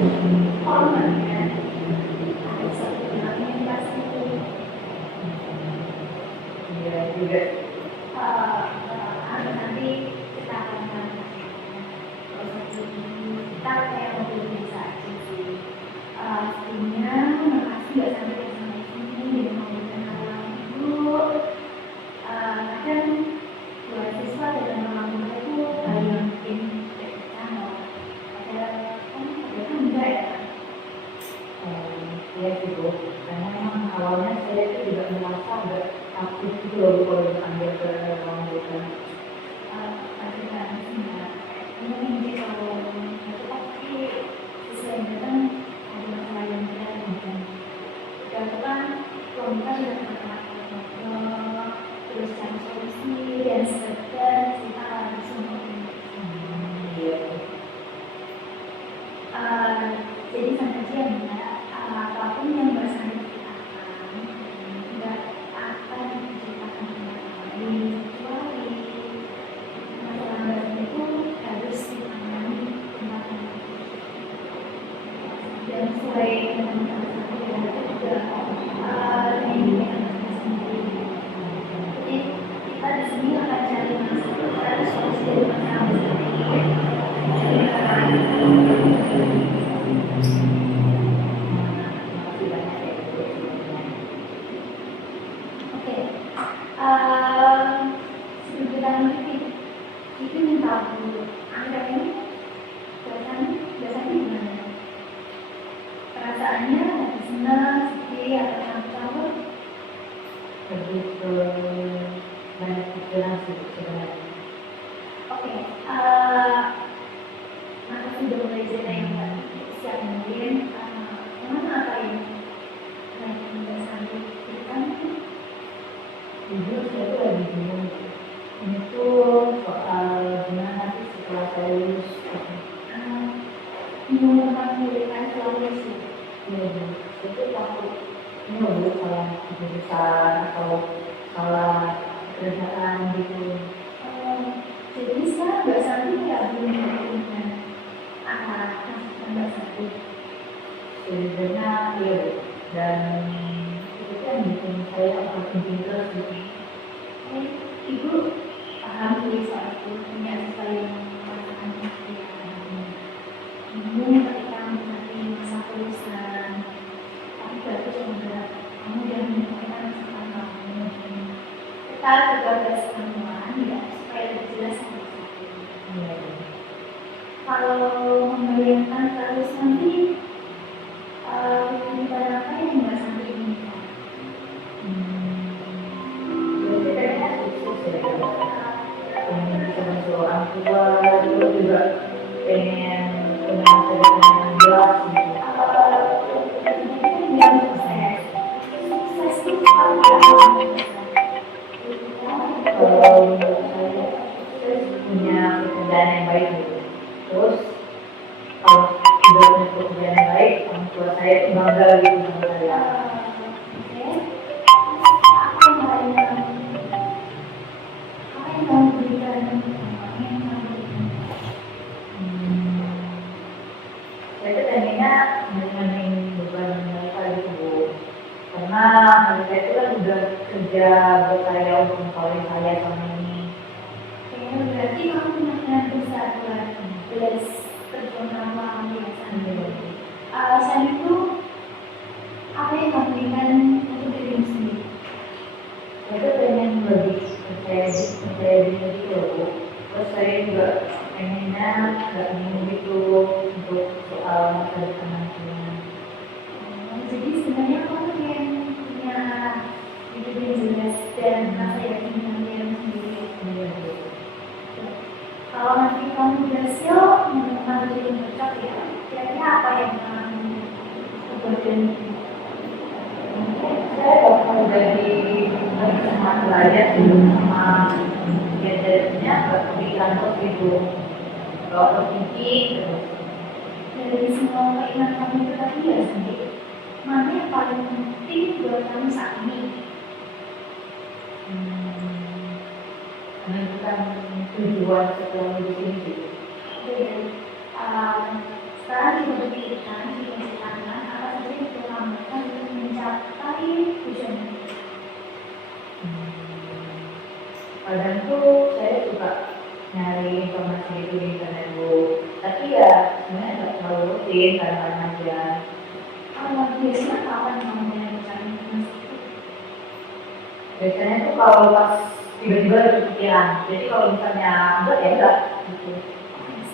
Hormatnya ada satu yang pasti Iya juga. nanti kita akan proses kita kayak mobil biasa aja sih. Sebenarnya makasih ya sampai sini dan mau kenalan dulu. Kadang buat siswa dan orang-orang itu hal yang bikin kita mau ada enggak ya. Iya sih Bu, karena memang awalnya saya itu juga merasa agak takut gitu loh Bu kalau dipanggil ke ruang dosen. Mungkin kalau itu pasti sesuai dengan ada masalah yang berat dan kan kalau kita sudah pernah terus cari solusi dan sekedar kita harus jadi sengaja apapun yang bersama kita tidak akan diceritakan dengan lain kecuali masalah itu harus ditangani dan sesuai dengan juga jadi kita di sini akan cari masalah solusi dari masalah sebelum itu minta dulu angka ini biasanya gimana? Perasaannya lebih senang, sedih, atau campur? Lebih ke banyak pikiran sih sebenarnya. Oke, makasih udah mulai cerita yang nggak siap mungkin emang apa yang nggak sampai ceritakan? Jujur saya tuh lagi bingung. Ini tuh soal gimana sih setelah saya lulus. Bingung tentang pendidikan selama sih. Iya Bu, saya tuh takut ini loh Bu, salah jurusan atau salah kerjaan gitu. Jadi sekarang Mbak Santi nggak belum punya Mbak Santi? Sebenarnya iya Bu, dan itu kan bikin saya makin pintar gitu. Ibu paham sih soal itu, punya sekali yang mengatakan bingung ketika mencari masa lulusan, tapi bagus juga kamu udah menemukan masalah kamu. Kita juga bersemangat ya supaya lebih jelas sama saya. Kalau membayangkan terus nanti kehidupan apa yang Mbak Santi inginkan? Jadi kayaknya sukses ya, pengen bisa bantu orang tua, terus juga pengen punya masa depan yang jelas gitu. Yang sukses itu apa? Kalau menurut saya sukses punya pekerjaan yang baik gitu. Terus kalau sudah punya pekerjaan yang baik, orang tua saya itu bangga gitu sama saya. Saya tuh pengennya mending beban mereka gitu Bu, karena mereka itu kan udah kerja buat saya untuk mengkawin saya sama ini. Berarti kamu benar-benar bisa buat belas perjuangan kamu ya San itu apa yang kamu inginkan untuk dirimu sendiri? Saya tuh pengen lebih percaya diri gitu loh Bu. Terus saya juga pengennya nggak bingung gitu untuk soal masa depan nantinya. Jadi sebenarnya kamu pengen punya hidup yang jelas dan rasa yakin dengan dirimu sendiri. Kalau nanti kamu berhasil menemukan diri yang cocok ya, kira-kira apa yang kamu buatkan? Saya bakal jadi sama belajar dulu sama biasanya di kantor gitu. Kalau tinggi terus Dari semua keinginan kamu itu tadi ya sendiri, mana yang paling penting buat kamu saat ini? menentukan tujuan setelah lulus ini gitu. Dan Sekarang kita pikirkan situasi tangan apa saja yang perlu kamu lakukan untuk mencapai tujuan itu. Kadang tuh saya suka nyari informasi itu di internet bu, tapi ya sebenarnya nggak terlalu rutin, kadang-kadang aja. Biasanya kapan kamu mulai mencari informasi itu? Biasanya tuh kalau pas tiba-tiba ada kepikiran, jadi kalau misalnya enggak ya enggak gitu.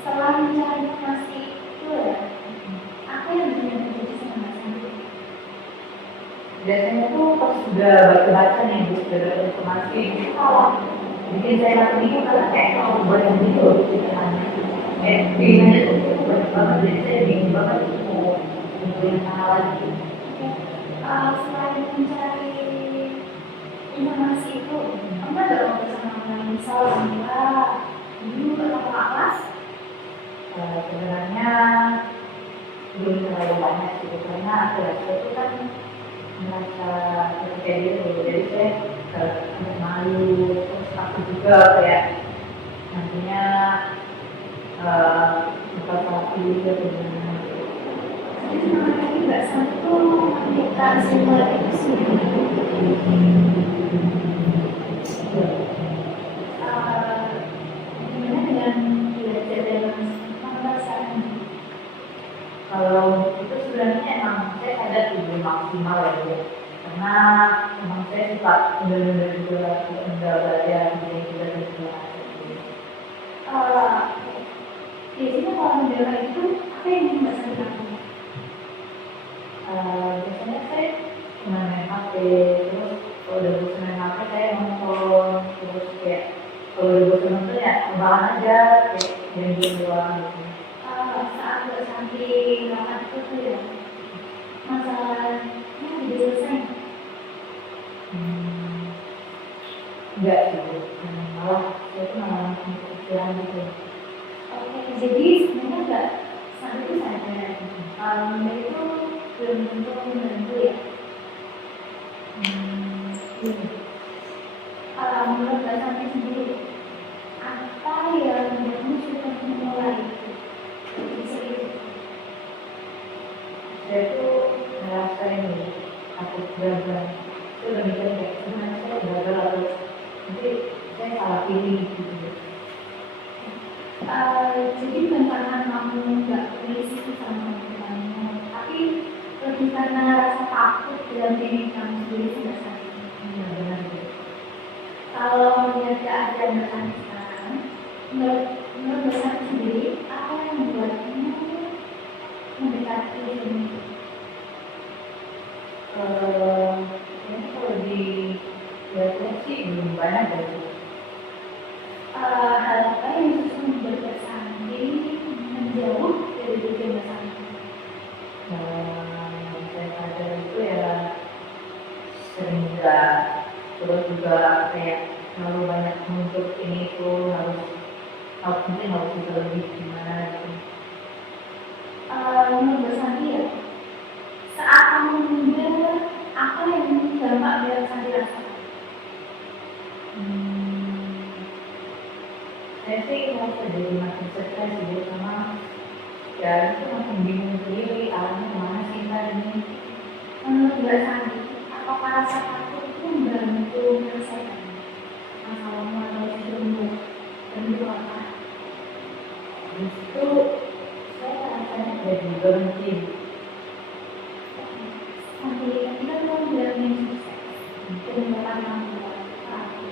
Setelah mencari informasi itu ya, apa yang bisa terjadi sama Mbak Santi? Biasanya tuh pas sudah baca-baca nih bu, sudah dapat informasi, bikin saya langsung bingung kan kayak kalau banyak gitu loh pikirannya. Kayak pikirannya tuh banyak banget, jadi saya bingung banget mau yang mana lagi. Selain mencari informasi itu, kamu ada waktu sama orang lain, misal Mbak, guru atau kakak kelas? Sebenarnya belum terlalu banyak sih, karena aku rasa itu kan merasa kepercayaan diri, jadi saya agak malu, terus aku juga kayak nantinya bakal salah pilih atau gimana gitu. Jadi sebenarnya ini Mbak Santi tuh memberikan simbol itu sendiri. Gimana dengan belajar dalam pembahasan? Kalau itu sebenarnya emang saya sadar sih belum maksimal ya, karena emang saya suka bener-bener juga belajar gitu juga gitu. Biasanya kalau mendengar itu apa yang Mbak Santi lakukan? Biasanya saya cuma main HP, terus kalau udah bosan main HP saya nonton, terus kayak kalau udah bosan nonton ya rebahan aja, kayak game-game doang gitu. Saat Mbak Santi melakukan itu tuh ya, masalahnya jadi selesai. Enggak sih, malah saya tuh malah langsung kepikiran gitu. Oke, jadi sebenarnya Mbak Santi itu sadar kalau Mbak itu belum tentu membantu ya. Kalau menurut Mbak Santi sendiri, apa yang membuatmu suka memulai itu? Bisa itu. Saya tuh ngerasa ini takut gagal. Saya udah mikir kayak sebenarnya saya gagal atau nanti saya salah pilih gitu. Jadi bukan karena kamu nggak berisi sama teman-temanmu, tapi lebih karena rasa takut dalam diri kamu sendiri sudah sakit. Benar gitu. Kalau melihat keadaan Mbak Santi sekarang, menurut Mbak Santi sendiri, apa yang membuatmu mendekati ilmu itu? Ini kalau di lihat sih belum banyak dari Hal apa yang justru membuat Mbak Santi menjauh dari tujuan Mbak Santi? saya sadar itu ya sering enggak, terus juga kayak terlalu banyak untuk ini itu mungkin harus bisa lebih gimana gitu. Menurut Mbak Santi ya, saat kamu menunda, apa yang dampak Mbak Santi rasakan? Saya sih merasa jadi makin stres gitu, sama ya itu makin bingung sendiri arahnya kemana sih kan ini. Menurut Mbak Santi, apakah rasa takut itu membantu menyelesaikan masalahmu atau sebelumnya? Dan itu apa? Justru saya rasanya jadi berhenti. Santi, kita kan bilang yang sukses dan mendapatkan kamu tapi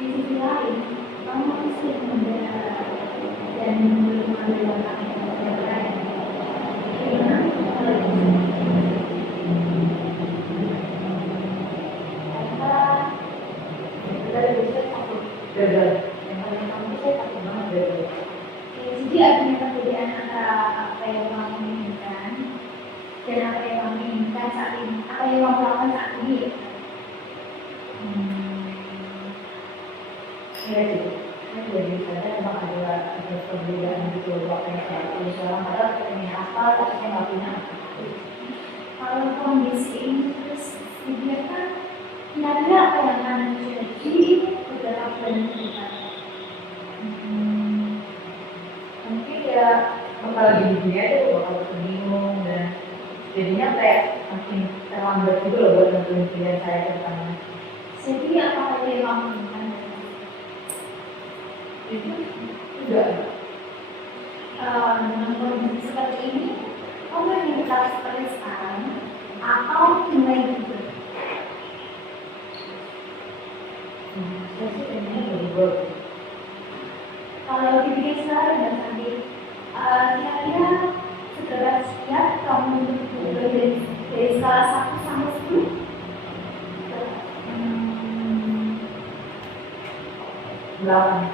di sisi lain, kamu masih membela dan belum mengambil langkah yang lain. Gimana kalau itu? Kita bisa takut gagal. Yang paling kamu saya takut banget gagal. Jadi ada perbedaan antara apa yang kamu inginkan dan apa yang kamu inginkan saat ini, apa yang kamu lakukan saat ini. Iya sih, saya jadi sadar emang ada perbedaan gitu apa yang saya lakukan sekarang. Padahal saya ingin apa, tapi saya nggak punya. Kalau kondisi ini terus dibiarkan, kira-kira apa yang akan terjadi beberapa bulan ke depan? Mungkin ya bakal gini-gini aja tuh, bakal bingung dan jadinya kayak makin terlambat juga loh buat nentuin pilihan saya tentang Jadi apa yang kamu inginkan? itu juga Dengan kondisi seperti ini, kamu ingin tetap seperti sekarang atau mulai berubah? saya sih pengennya berubah. Kalau dibikin sekarang dan tadi, kira-kira seberapa siap kamu untuk berubah dari skala 1 sampai 10? Delapan.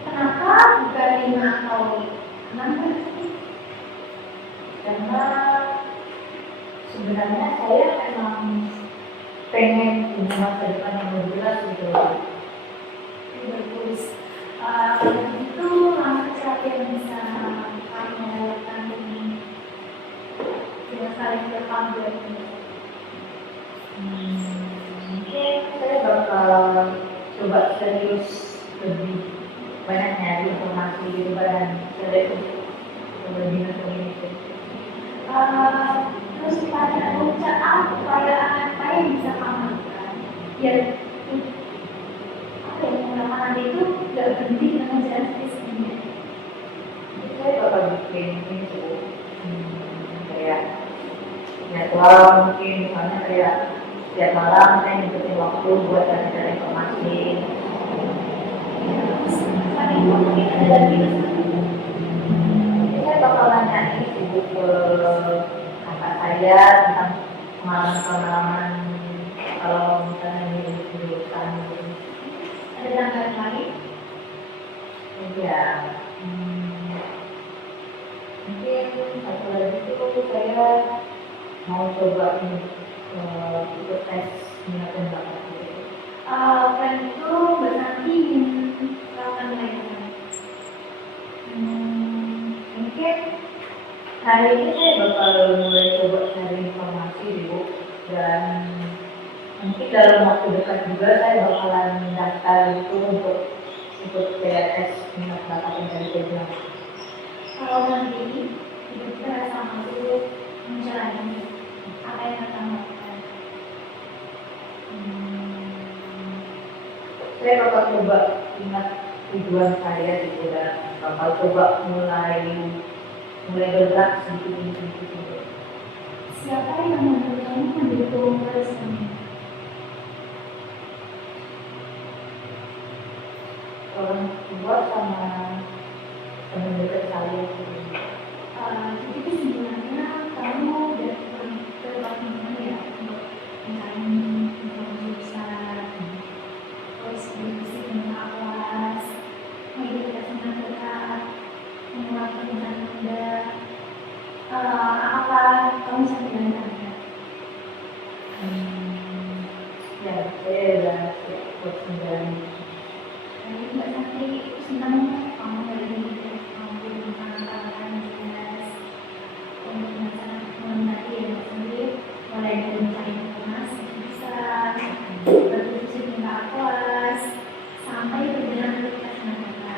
Kenapa bukan 5 atau 6 berarti? Karena sebenarnya saya emang pengen punya masa depan yang lebih jelas gitu. Bagus. Kalau itu langkah siapa yang bisa kamu lakukan ini dengan saling depan buat ini? Mungkin saya bakal coba serius lebih banyak nyari informasi gitu dan serius lebih nonton ini. Terus pada puncak apa yang bisa kamu lakukan? Ya, apa yang pengalaman itu nggak berhenti dengan menjalani sebenarnya. Saya bakal bikin ini tuh kayak jadwal mungkin misalnya kayak setiap malam saya ngikutin waktu buat cari informasi. Tapi mungkin ada lagi Saya bakal nanya ini sih ke kakak saya tentang pengalaman-pengalaman kalau misalnya di jurusan gitu. ada tambahan lagi. Ya, mungkin satu lagi tuh saya mau coba ini ikut tes minat dan bakat gitu. Kan itu berarti melakukan layanan. Mungkin hari ini saya bakal mulai coba cari informasi dulu dan mungkin dalam waktu dekat juga saya bakalan daftar itu untuk ikut kayak tes minat bakat yang tadi saya bilang. Kalau nanti hidup kita sama itu menjalani apa yang akan lakukan? Saya bakal coba ingat tujuan saya gitu dan bakal coba mulai bergerak sedikit gitu. Siapa yang menurut kamu mendukung Palestina? Orang tua sama teman dekat saya sih. Jadi kesimpulannya kamu udah terlibat mana ya untuk mencari jurusan, terus diskusi tentang kelas, mengikuti dekat, menguatkan dengan Anda. Apa kamu bisa bilang Anda? Ya, saya udah ikut sembilan. Jadi Mbak Santi senang kamu dari kamu tentang jelas untuk mengenai ya sendiri mulai dari mencari informasi bisa berdiskusi tentang kelas sampai berjalan ke kelas mereka.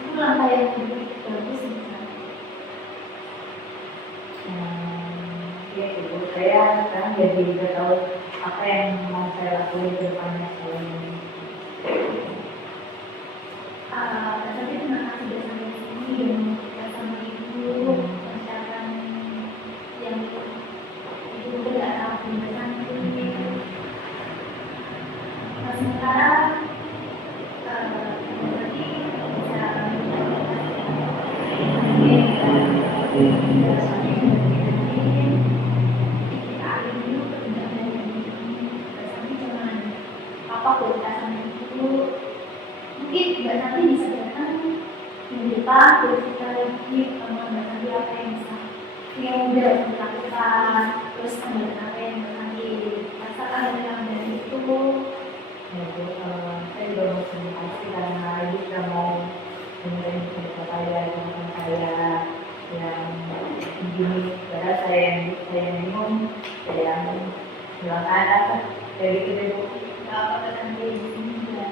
Itu langkah yang lebih bagus misalnya. Ya itu saya sekarang jadi udah tahu apa yang mau saya lakuin ke depannya selain ini. Tapi terima kasih sudah sampai sini dan kita sama ibu percakapan yang ibu tidak tahu nanti. Sementara berarti bisa kita ambil dulu pertimbangan dari bersama cuman apa kualitasnya itu. Mungkin Mbak Santi bisa datang minggu depan, terus kita lagi teman Mbak Santi apa yang bisa yang udah dilakukan, terus tambahan apa yang Mbak Santi rasakan dari itu. Ya, saya juga mau terima kasih karena ibu sudah mau dengerin cerita saya, teman saya yang begini, karena saya minum, saya yang bilang apa, kayak gitu deh bu. Mbak Santi di sini juga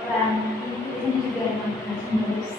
peran ibu di sini juga yang harus menulis